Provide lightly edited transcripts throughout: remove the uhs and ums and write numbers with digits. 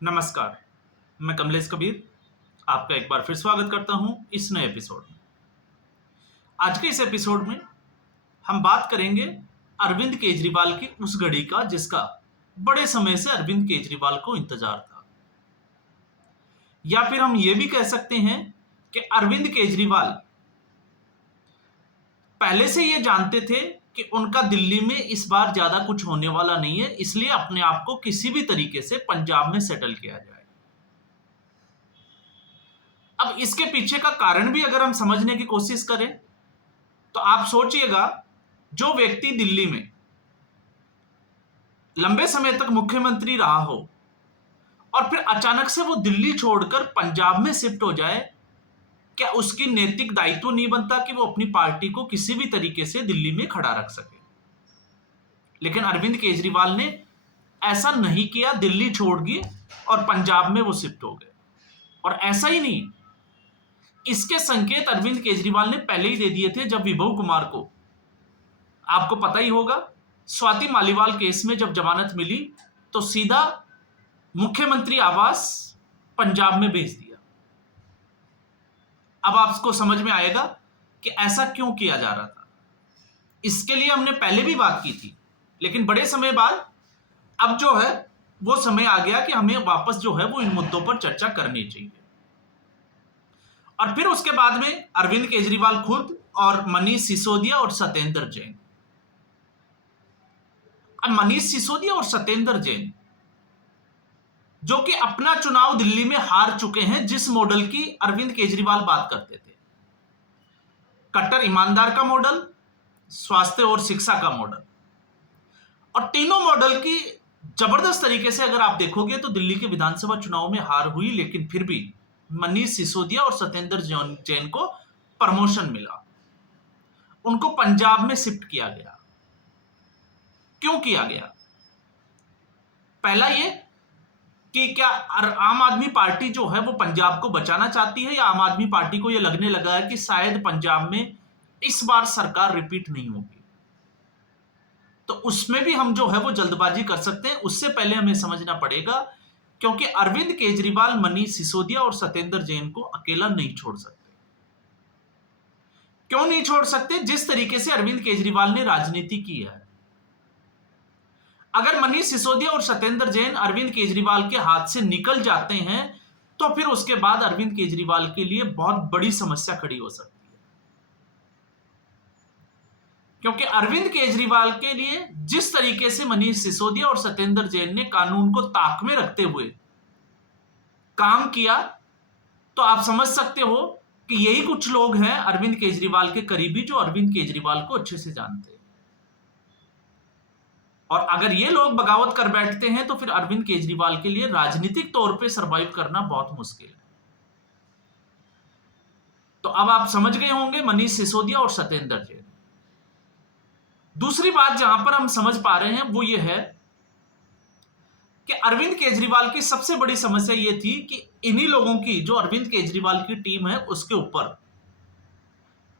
नमस्कार, मैं कमलेश कबीर आपका एक बार फिर स्वागत करता हूं इस नए एपिसोड में। आज के इस एपिसोड में हम बात करेंगे अरविंद केजरीवाल की उस घड़ी का जिसका बड़े समय से अरविंद केजरीवाल को इंतजार था। या फिर हम ये भी कह सकते हैं कि अरविंद केजरीवाल पहले से ये जानते थे कि उनका दिल्ली में इस बार ज्यादा कुछ होने वाला नहीं है, इसलिए अपने आप को किसी भी तरीके से पंजाब में सेटल किया जाए। अब इसके पीछे का कारण भी अगर हम समझने की कोशिश करें तो आप सोचिएगा, जो व्यक्ति दिल्ली में लंबे समय तक मुख्यमंत्री रहा हो और फिर अचानक से वो दिल्ली छोड़कर पंजाब में शिफ्ट हो जाए, क्या उसकी नैतिक दायित्व नहीं बनता कि वो अपनी पार्टी को किसी भी तरीके से दिल्ली में खड़ा रख सके। लेकिन अरविंद केजरीवाल ने ऐसा नहीं किया, दिल्ली छोड़ दिए और पंजाब में वो शिफ्ट हो गए। और ऐसा ही नहीं, इसके संकेत अरविंद केजरीवाल ने पहले ही दे दिए थे। जब विभव कुमार को, आपको पता ही होगा, स्वाति मालीवाल केस में जब जमानत मिली तो सीधा मुख्यमंत्री आवास पंजाब में भेज दिया। अब आपको समझ में आएगा कि ऐसा क्यों किया जा रहा था। इसके लिए हमने पहले भी बात की थी, लेकिन बड़े समय बाद अब जो है वो समय आ गया कि हमें वापस जो है वो इन मुद्दों पर चर्चा करनी चाहिए। और फिर उसके बाद में अरविंद केजरीवाल खुद और मनीष सिसोदिया और सत्येंद्र जैन। अब मनीष सिसोदिया और सत्येंद्र जैन जो कि अपना चुनाव दिल्ली में हार चुके हैं, जिस मॉडल की अरविंद केजरीवाल बात करते थे, कट्टर ईमानदार का मॉडल, स्वास्थ्य और शिक्षा का मॉडल, और तीनों मॉडल की जबरदस्त तरीके से अगर आप देखोगे तो दिल्ली के विधानसभा चुनाव में हार हुई, लेकिन फिर भी मनीष सिसोदिया और सत्येंद्र जैन को प्रमोशन मिला, उनको पंजाब में शिफ्ट किया गया। क्यों किया गया? पहला ये कि क्या आम आदमी पार्टी जो है वो पंजाब को बचाना चाहती है, या आम आदमी पार्टी को यह लगने लगा है कि शायद पंजाब में इस बार सरकार रिपीट नहीं होगी, तो उसमें भी हम जो है वो जल्दबाजी कर सकते हैं। उससे पहले हमें समझना पड़ेगा, क्योंकि अरविंद केजरीवाल मनीष सिसोदिया और सत्येंद्र जैन को अकेला नहीं छोड़ सकते। क्यों नहीं छोड़ सकते? जिस तरीके से अरविंद केजरीवाल ने राजनीति की है, अगर मनीष सिसोदिया और सत्येंद्र जैन अरविंद केजरीवाल के हाथ से निकल जाते हैं तो फिर उसके बाद अरविंद केजरीवाल के लिए बहुत बड़ी समस्या खड़ी हो सकती है। क्योंकि अरविंद केजरीवाल के लिए जिस तरीके से मनीष सिसोदिया और सत्येंद्र जैन ने कानून को ताक में रखते हुए काम किया, तो आप समझ सकते हो कि यही कुछ लोग हैं अरविंद केजरीवाल के करीबी, जो अरविंद केजरीवाल को अच्छे से जानते हैं। और अगर ये लोग बगावत कर बैठते हैं तो फिर अरविंद केजरीवाल के लिए राजनीतिक तौर पे सरवाइव करना बहुत मुश्किल है। तो अब आप समझ गए होंगे मनीष सिसोदिया और सत्येंद्र जैन। दूसरी बात जहां पर हम समझ पा रहे हैं वो ये है कि अरविंद केजरीवाल की सबसे बड़ी समस्या ये थी कि इन्हीं लोगों की, जो अरविंद केजरीवाल की टीम है, उसके ऊपर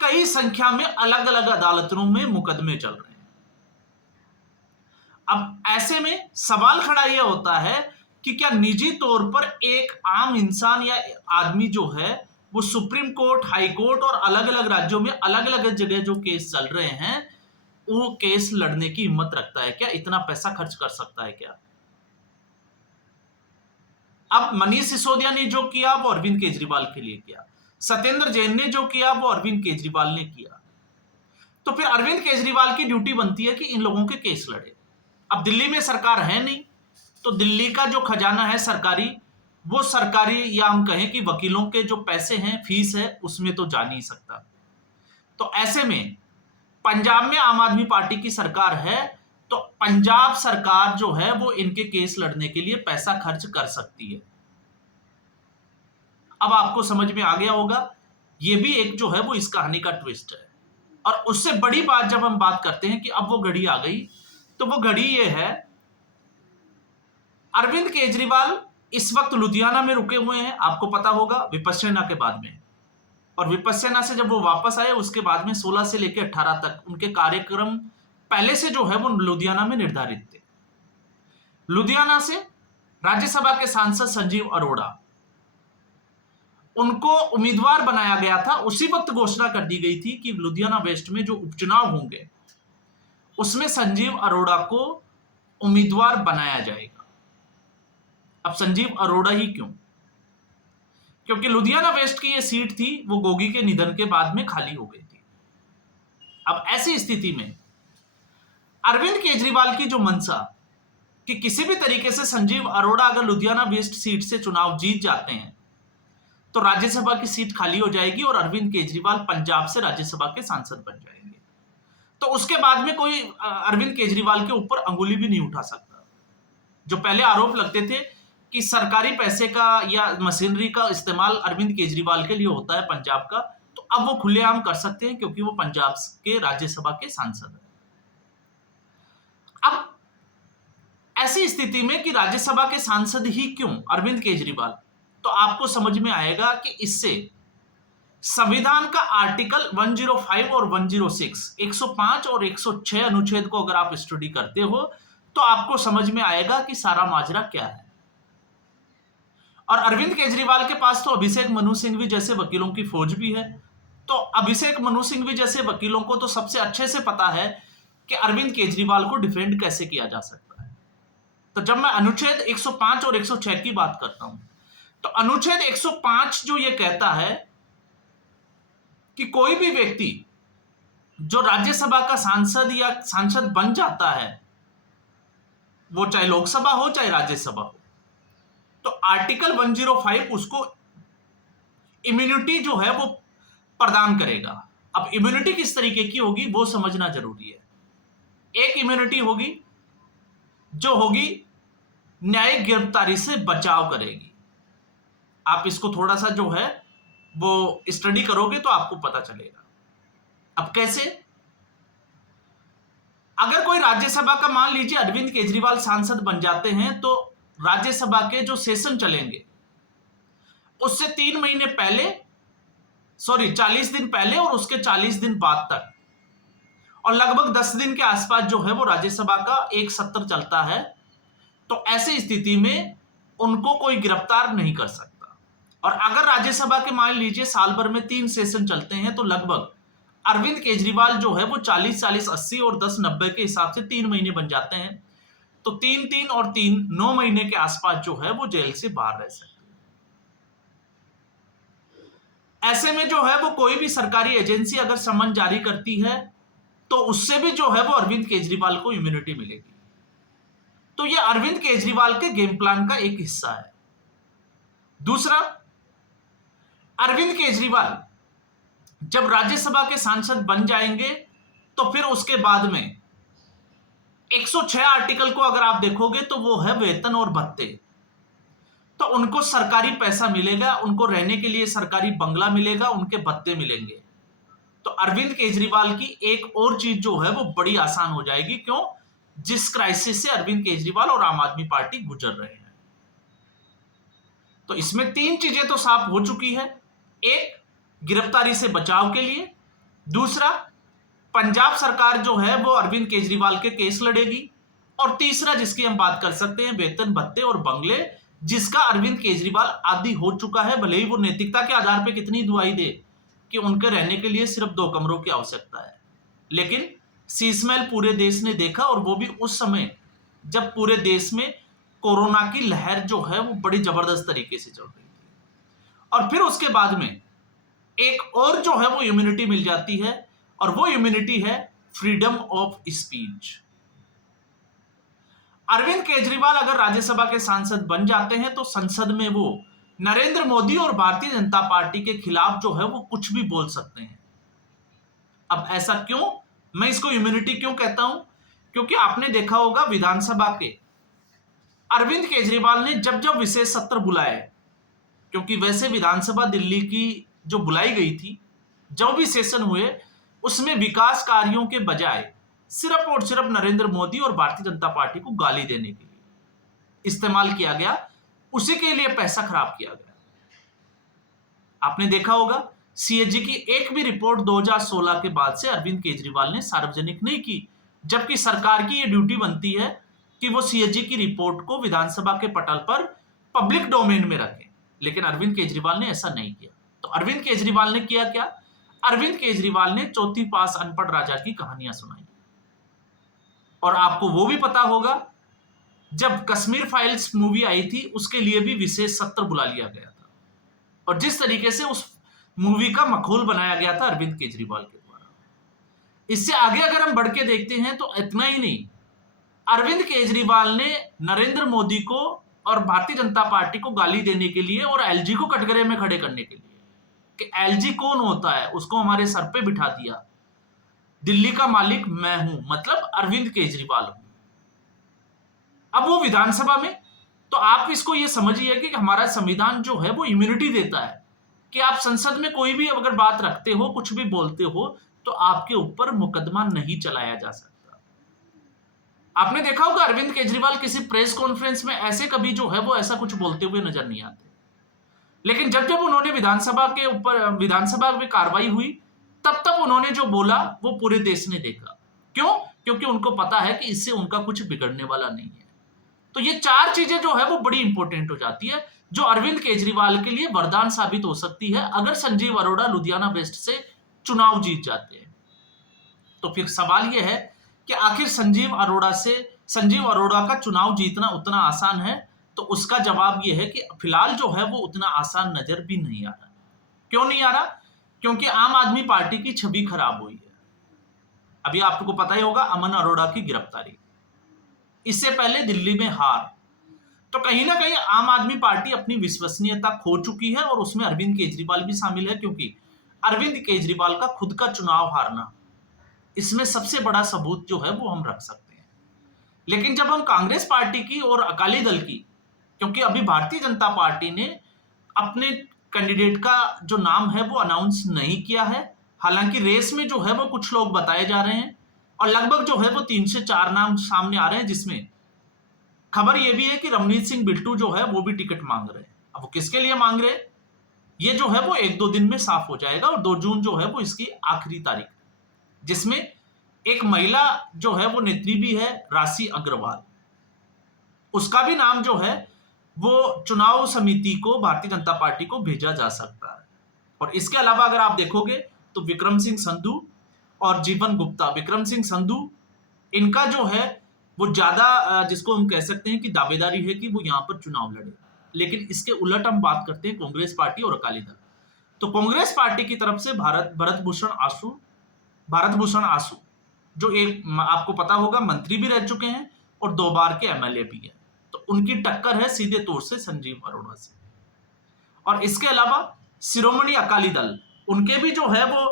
कई संख्या में अलग अलग अदालतों में मुकदमे चल रहे हैं। अब ऐसे में सवाल खड़ा यह होता है कि क्या निजी तौर पर एक आम इंसान या आदमी जो है वो सुप्रीम कोर्ट, हाई कोर्ट और अलग अलग राज्यों में अलग अलग जगह जो केस चल रहे हैं, वो केस लड़ने की हिम्मत रखता है क्या? इतना पैसा खर्च कर सकता है क्या? अब मनीष सिसोदिया ने जो किया वो अरविंद केजरीवाल के लिए किया, सत्येंद्र जैन ने जो किया वो अरविंद केजरीवाल ने किया। तो फिर अरविंद केजरीवाल की ड्यूटी बनती है कि इन लोगों के केस लड़े। अब दिल्ली में सरकार है नहीं, तो दिल्ली का जो खजाना है सरकारी, वो सरकारी, या हम कहें कि वकीलों के जो पैसे हैं, फीस है, उसमें तो जा नहीं सकता। तो ऐसे में पंजाब में आम आदमी पार्टी की सरकार है, तो पंजाब सरकार जो है वो इनके केस लड़ने के लिए पैसा खर्च कर सकती है। अब आपको समझ में आ गया होगा, ये भी एक जो है वो इस कहानी का ट्विस्ट है। और उससे बड़ी बात जब हम बात करते हैं कि अब वो घड़ी आ गई, तो वो घड़ी ये है, अरविंद केजरीवाल इस वक्त लुधियाना में रुके हुए हैं, आपको पता होगा, विपश्यना के बाद में। और विपश्यना से जब वो वापस आए उसके बाद में 16 से लेकर 18 तक उनके कार्यक्रम पहले से जो है वो लुधियाना में निर्धारित थे। लुधियाना से राज्यसभा के सांसद संजीव अरोड़ा, उनको उम्मीदवार बनाया गया था। उसी वक्त घोषणा कर दी गई थी कि लुधियाना वेस्ट में जो उपचुनाव होंगे उसमें संजीव अरोड़ा को उम्मीदवार बनाया जाएगा। अब संजीव अरोड़ा ही क्यों? क्योंकि लुधियाना वेस्ट की ये सीट थी, वो गोगी के निधन के बाद में खाली हो गई थी। अब ऐसी स्थिति में अरविंद केजरीवाल की जो मंशा कि किसी भी तरीके से संजीव अरोड़ा अगर लुधियाना वेस्ट सीट से चुनाव जीत जाते हैं तो राज्यसभा की सीट खाली हो जाएगी और अरविंद केजरीवाल पंजाब से राज्यसभा के सांसद बन जाएंगे। तो उसके बाद में कोई अरविंद केजरीवाल के ऊपर अंगुली भी नहीं उठा सकता। जो पहले आरोप लगते थे कि सरकारी पैसे का या मशीनरी का इस्तेमाल अरविंद केजरीवाल के लिए होता है पंजाब का, तो अब वो खुलेआम कर सकते हैं क्योंकि वो पंजाब के राज्यसभा के सांसद हैं। अब ऐसी स्थिति में कि राज्यसभा के सांसद ही क्यों अरविंद केजरीवाल, तो आपको समझ में आएगा कि इससे संविधान का आर्टिकल 105 और 106, 105 और 106 अनुच्छेद को अगर आप स्टडी करते हो तो आपको समझ में आएगा कि सारा माजरा क्या है। और अरविंद केजरीवाल के पास तो अभिषेक मनु सिंघवी जैसे वकीलों की फौज भी है। तो अभिषेक मनु सिंघवी जैसे वकीलों को तो सबसे अच्छे से पता है कि अरविंद केजरीवाल को डिफेंड कैसे किया जा सकता है। तो जब मैं अनुच्छेद 105 और 106 की बात करता हूं तो अनुच्छेद 105 जो ये कहता है कि कोई भी व्यक्ति जो राज्यसभा का सांसद या सांसद बन जाता है, वो चाहे लोकसभा हो चाहे राज्यसभा हो, तो आर्टिकल 105 उसको इम्यूनिटी जो है वो प्रदान करेगा। अब इम्यूनिटी किस तरीके की होगी वो समझना जरूरी है। एक इम्यूनिटी होगी जो होगी न्यायिक गिरफ्तारी से बचाव करेगी। आप इसको थोड़ा सा जो है वो स्टडी करोगे तो आपको पता चलेगा। अब कैसे? अगर कोई राज्यसभा का, मान लीजिए अरविंद केजरीवाल सांसद बन जाते हैं, तो राज्यसभा के जो सेशन चलेंगे उससे 3 महीने पहले, 40 दिन पहले और उसके 40 दिन बाद तक, और लगभग 10 दिन के आसपास जो है वो राज्यसभा का एक सत्र चलता है। तो ऐसी स्थिति में उनको कोई गिरफ्तार नहीं कर सकता। और अगर राज्यसभा के मान लीजिए साल भर में 3 सेशन चलते हैं तो लगभग अरविंद केजरीवाल जो है वो 40, 80 और 10, 90 के हिसाब से 3 महीने बन जाते हैं। तो 3 और 3, 9 महीने के आसपास जो है वो जेल से बाहर रह सकते हैं। ऐसे में जो है वो कोई भी सरकारी एजेंसी अगर समन जारी करती है तो उससे भी जो है वो अरविंद केजरीवाल को इम्यूनिटी मिलेगी। तो यह अरविंद केजरीवाल के गेम प्लान का एक हिस्सा है। दूसरा, अरविंद केजरीवाल जब राज्यसभा के सांसद बन जाएंगे तो फिर उसके बाद में 106 आर्टिकल को अगर आप देखोगे तो वो है वेतन और भत्ते। तो उनको सरकारी पैसा मिलेगा, उनको रहने के लिए सरकारी बंगला मिलेगा, उनके भत्ते मिलेंगे। तो अरविंद केजरीवाल की एक और चीज जो है वो बड़ी आसान हो जाएगी। क्यों? जिस क्राइसिस से अरविंद केजरीवाल और आम आदमी पार्टी गुजर रहे हैं। तो इसमें 3 चीजें तो साफ हो चुकी है। एक, गिरफ्तारी से बचाव के लिए। दूसरा, पंजाब सरकार जो है वो अरविंद केजरीवाल के केस लड़ेगी। और तीसरा, जिसकी हम बात कर सकते हैं, वेतन भत्ते और बंगले, जिसका अरविंद केजरीवाल आदी हो चुका है। भले ही वो नैतिकता के आधार पर कितनी दुआई दे कि उनके रहने के लिए सिर्फ 2 कमरों की आवश्यकता है, लेकिन शीशमहल पूरे देश ने देखा, और वो भी उस समय जब पूरे देश में कोरोना की लहर जो है वो बड़ी जबरदस्त तरीके से चल रही थी। और फिर उसके बाद में एक और जो है वो इम्यूनिटी मिल जाती है, और वो इम्यूनिटी है freedom of speech. Arvind Kejriwal अगर राज्यसभा के सांसद बन जाते हैं तो संसद में वो नरेंद्र मोदी और भारतीय जनता पार्टी के खिलाफ जो है वो कुछ भी बोल सकते हैं। अब ऐसा क्यों? मैं इसको इम्यूनिटी क्यों कहता हूं? क्योंकि आपने देखा होगा विधानसभा के अरविंद केजरीवाल ने जब जब विशेष सत्र बुलाए, क्योंकि वैसे विधानसभा दिल्ली की जो बुलाई गई थी, जो भी सेशन हुए उसमें विकास कार्यों के बजाय सिर्फ और सिर्फ नरेंद्र मोदी और भारतीय जनता पार्टी को गाली देने के लिए इस्तेमाल किया गया, उसी के लिए पैसा खराब किया गया। आपने देखा होगा सीएजी की एक भी रिपोर्ट 2016 के बाद से अरविंद केजरीवाल ने सार्वजनिक नहीं की, जबकि सरकार की यह ड्यूटी बनती है कि वो सीएजी की रिपोर्ट को विधानसभा के पटल पर पब्लिक डोमेन में रखें, लेकिन अरविंद केजरीवाल ने ऐसा नहीं किया। तो अरविंद केजरीवाल ने किया क्या? अरविंद केजरीवाल ने चौथी पास अनपढ़ राजा की कहानियां सुनाई। और आपको वो भी पता होगा, जब कश्मीर फाइल्स मूवी आई थी उसके लिए भी विशेष सत्र बुला लिया गया था, और जिस तरीके से उस मूवी का मखौल बनाया गया था अरविंद केजरीवाल के द्वारा। इससे आगे अगर हम बढ़ के देखते हैं तो इतना ही नहीं, अरविंद केजरीवाल ने नरेंद्र मोदी को और भारतीय जनता पार्टी को गाली देने के लिए और एलजी को कटघरे में खड़े करने के लिए कि एलजी कौन होता है, उसको हमारे सर पे बिठा दिया, दिल्ली का मालिक मैं हूं, मतलब अरविंद केजरीवाल हूं। अब वो विधानसभा में, तो आप इसको ये समझिए कि हमारा संविधान जो है वो इम्यूनिटी देता है कि आप संसद में कोई भी अगर बात रखते हो, कुछ भी बोलते हो, तो आपके ऊपर मुकदमा नहीं चलाया जा सकता। आपने देखा होगा अरविंद केजरीवाल किसी प्रेस कॉन्फ्रेंस में ऐसे कभी जो है वो ऐसा कुछ बोलते हुए नजर नहीं आते, लेकिन जब जब उन्होंने विधानसभा में कार्रवाई हुई, तब तब उन्होंने जो बोला वो पूरे देश ने देखा। क्यों? क्योंकि उनको पता है कि इससे उनका कुछ बिगड़ने वाला नहीं है। तो ये चार चीजें जो है वो बड़ी इंपॉर्टेंट हो जाती है, जो अरविंद केजरीवाल के लिए वरदान साबित हो सकती है अगर संजीव अरोड़ा लुधियाना वेस्ट से चुनाव जीत जाते हैं। तो फिर सवाल यह है कि आखिर संजीव अरोड़ा का चुनाव जीतना उतना आसान है? तो उसका जवाब यह है कि फिलहाल जो है वो उतना आसान नजर भी नहीं आ रहा। क्यों नहीं आ रहा? क्योंकि आम आदमी पार्टी की छवि खराब हुई है। अभी आपको पता ही होगा अमन अरोड़ा की गिरफ्तारी, इससे पहले दिल्ली में हार, तो कहीं ना कहीं आम आदमी पार्टी अपनी विश्वसनीयता खो चुकी है, और उसमें अरविंद केजरीवाल भी शामिल है, क्योंकि अरविंद केजरीवाल का खुद का चुनाव हारना, इसमें सबसे बड़ा सबूत जो है वो हम रख सकते हैं। लेकिन जब हम कांग्रेस पार्टी की और अकाली दल की, क्योंकि अभी भारतीय जनता पार्टी ने अपने कैंडिडेट का जो नाम है वो अनाउंस नहीं किया है, हालांकि रेस में जो है वो कुछ लोग बताए जा रहे हैं, और लगभग जो है वो 3 से 4 नाम सामने आ रहे हैं, जिसमें खबर ये भी है कि रवनीत सिंह बिट्टू जो है वो भी टिकट मांग रहे हैं। अब वो किसके लिए मांग रहे हैं, ये जो है वो 1-2 दिन में साफ हो जाएगा, और 2 जून जो है वो इसकी आखिरी तारीख, जिसमें एक महिला जो है वो नेत्री भी है, राशि अग्रवाल, उसका भी नाम जो है वो चुनाव समिति को, भारतीय जनता पार्टी को भेजा जा सकता है। और इसके अलावा अगर आप देखोगे तो विक्रम सिंह संधू और जीवन गुप्ता, विक्रम सिंह संधू, इनका जो है वो ज्यादा, जिसको हम कह सकते हैं कि दावेदारी है कि वो यहां पर चुनाव लड़े। लेकिन इसके उलट हम बात करते हैं कांग्रेस पार्टी और अकाली दल। तो कांग्रेस पार्टी की तरफ से भारत भूषण आसू, जो एक आपको पता होगा मंत्री भी रह चुके हैं और 2 बार के एमएलए भी हैं, तो उनकी टक्कर है सीधे तौर से संजीव अरोड़ा से। और इसके अलावा शिरोमणि अकाली दल, उनके भी जो है वो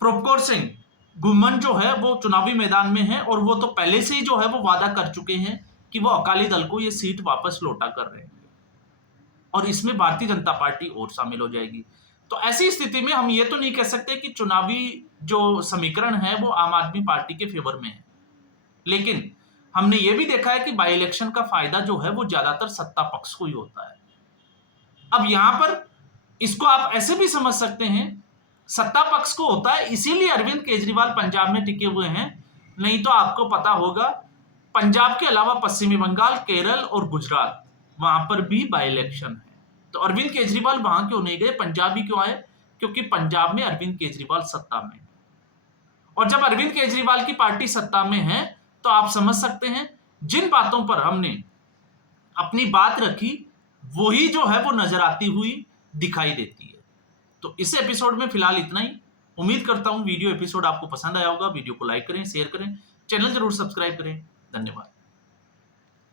प्रभकौर सिंह घुम्मन जो है वो चुनावी मैदान में है, और वो तो पहले से ही जो है वो वादा कर चुके हैं कि वो अकाली दल को ये सीट वापस लौटा कर रहे हैं, और इसमें भारतीय जनता पार्टी और शामिल हो जाएगी। तो ऐसी स्थिति में हम ये तो नहीं कह सकते कि चुनावी जो समीकरण है वो आम आदमी पार्टी के फेवर में है, लेकिन हमने ये भी देखा है कि बाई इलेक्शन का फायदा जो है वो ज्यादातर सत्ता पक्ष को ही होता है। अब यहां पर इसको आप ऐसे भी समझ सकते हैं, सत्ता पक्ष को होता है, इसीलिए अरविंद केजरीवाल पंजाब में टिके हुए हैं। नहीं तो आपको पता होगा पंजाब के अलावा पश्चिमी बंगाल, केरल और गुजरात, वहां पर भी बाई इलेक्शन है। तो अरविंद केजरीवाल वहां क्यों नहीं गए, पंजाब ही क्यों आए? क्योंकि पंजाब में अरविंद केजरीवाल सत्ता में, और जब अरविंद केजरीवाल की पार्टी सत्ता में है तो आप समझ सकते हैं जिन बातों पर हमने अपनी बात रखी वही जो है वो नजर आती हुई दिखाई देती है। तो इस एपिसोड में फिलहाल इतना ही। उम्मीद करता हूं वीडियो एपिसोड आपको पसंद आया होगा। वीडियो को लाइक करें, शेयर करें, चैनल जरूर सब्सक्राइब करें। धन्यवाद।